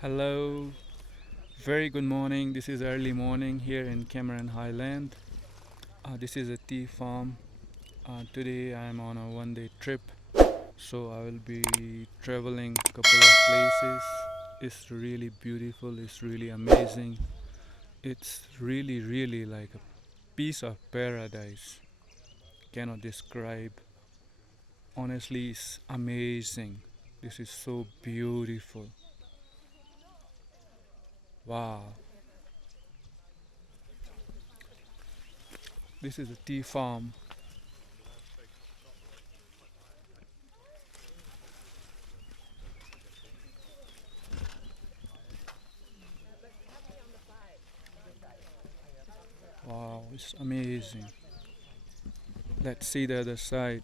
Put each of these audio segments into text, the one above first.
Hello, very good morning. This is early morning here in Cameron Highland. This is a tea farm. Today I'm on a 1 day trip, so I will be traveling a couple of places. It's really beautiful, it's really amazing. It's really like a piece of paradise. Cannot describe. Honestly, it's amazing. This is so beautiful. Wow. This is a tea farm. Wow, it's amazing. Let's see the other side.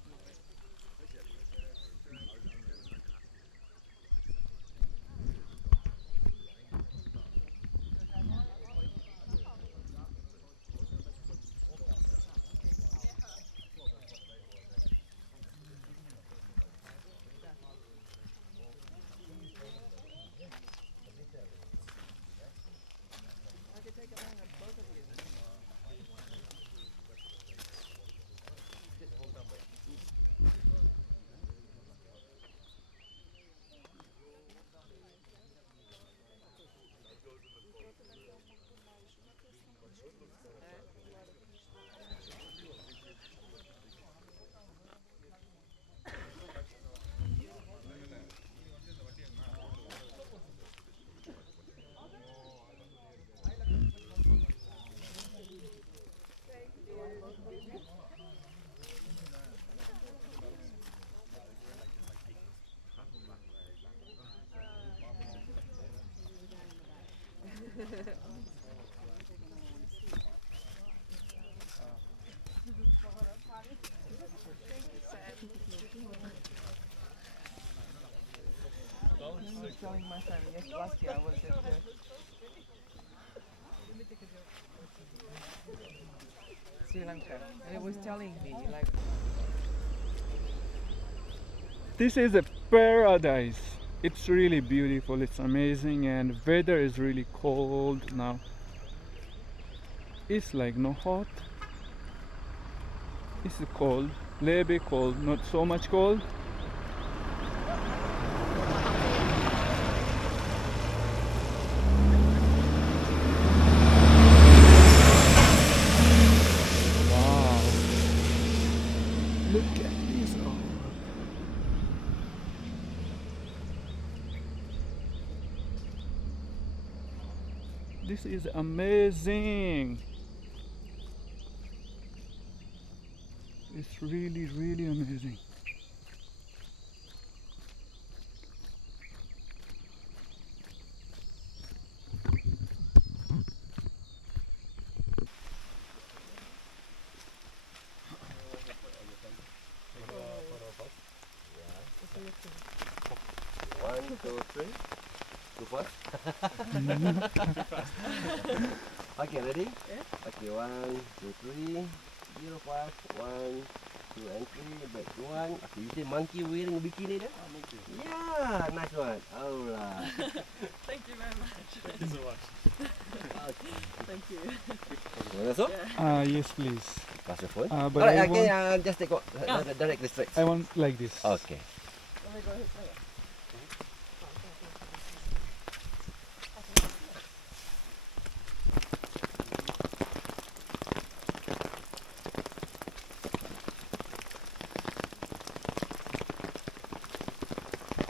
I was telling my son last year I was at Sri Lanka, and he was telling me like This is a paradise. It's really beautiful, it's amazing, and weather is really cold now. It's like no hot. It's cold, little bit cold, not so much cold. Wow, look at this. Oh. This is amazing. It's really amazing. One, two, three. Go first. Okay, ready? Yeah. Okay, one, two, three. Zero, five. One, two, and three. Back to one. Okay, you say monkey wearing a bikini there? Monkey. Yeah, nice one. Alright. thank you very much. Thank you so much. Okay. Thank you. You want also? Yes, please. Pass your phone. But Alright, I okay, want, just take directly straight. I want like this. Okay. Let me go ahead.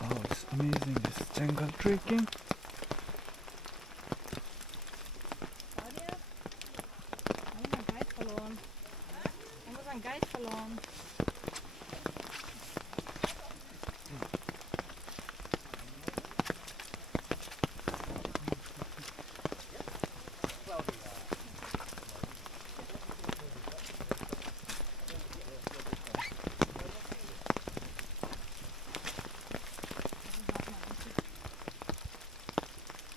Oh, it's amazing. This jungle trekking. Claudia? Haben wir einen Guide verloren? Haben wir unseren Guide verloren?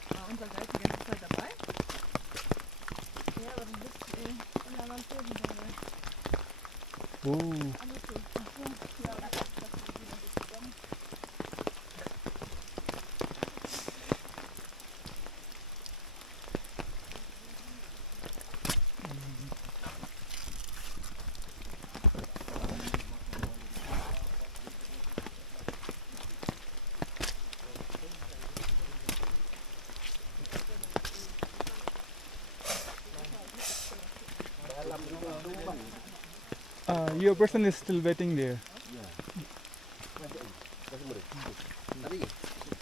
War unser Guide die ganze Zeit dabei? Ja, aber du bist in einer anderen Kurve dabei. Oh, Andere Kurve. Ach so. Ja, das ist wieder so zusammen. Your person is still waiting there. Ya. Kasih murid. Tadi.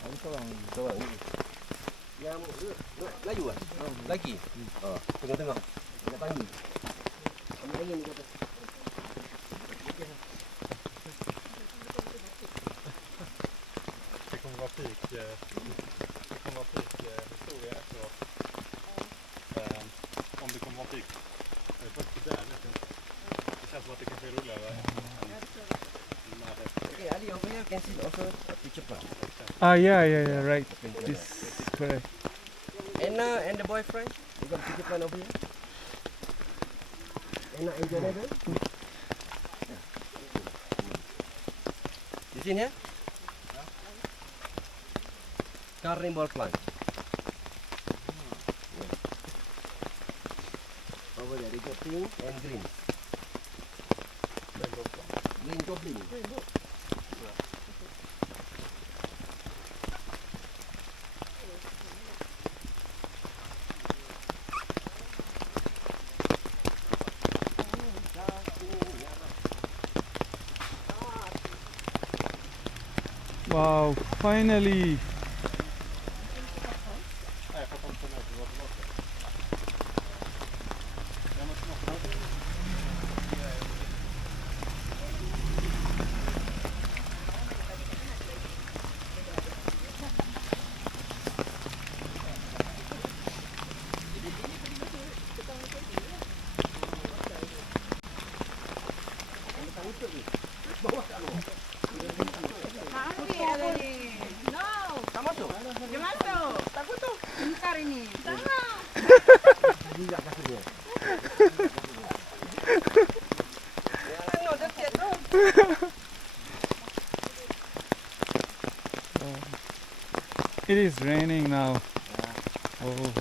Ada seorang. Seorang. Yang laju ah? Lagi? Oh, tengok-tengok. Nak panggil. Ambil angin ni kata. Det kommer vara peak-historia efteråt. Om det kommer vara peak. Det är faktiskt där, vet du. Det känns som att det kanske rullar över. Okay, Ali, over here you can see also a picture plant. Yeah, right. This correct. Anna and the boyfriend, they got picture plant over here. Anna and Jonathan. Yeah. You seen here? Carnival plant. Yeah. Over there they got pink and green. Green goblin. Wow, finally. Mami ada ni. No. Tak masuk. Dia masuk. Takut tu. Ingkar ini. Jangan. Gila kasutnya. Jangan no, dia tiap tu. It is raining now. Oh,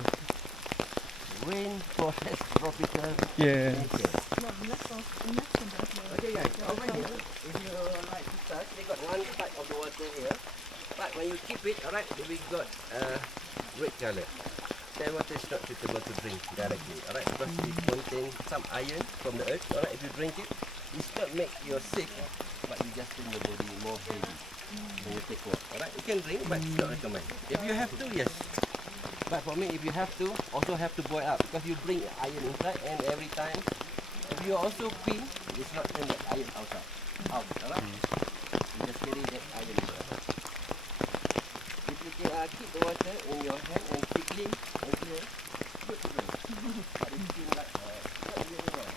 Rainforest tropical yes. nature. Okay guys, over here, if you like to touch, they got one type of the water here. But when you keep it, alright, we got red color. That water is not suitable to drink directly, alright, because it contains some iron from the earth. Alright, if you drink it, it's not make you sick, but you just turn your body more heavy when you take water. Alright, you can drink, but it's not recommended. If you have to, yes. But for me, if you have to, also have to boil up, because you bring iron inside, and every time, if you also pee, it's not turn that iron outside. Out, alright? You just carry that iron inside. If you can keep the water in your hand and keep clean and clear, good to drink. But it's still like, not really wrong.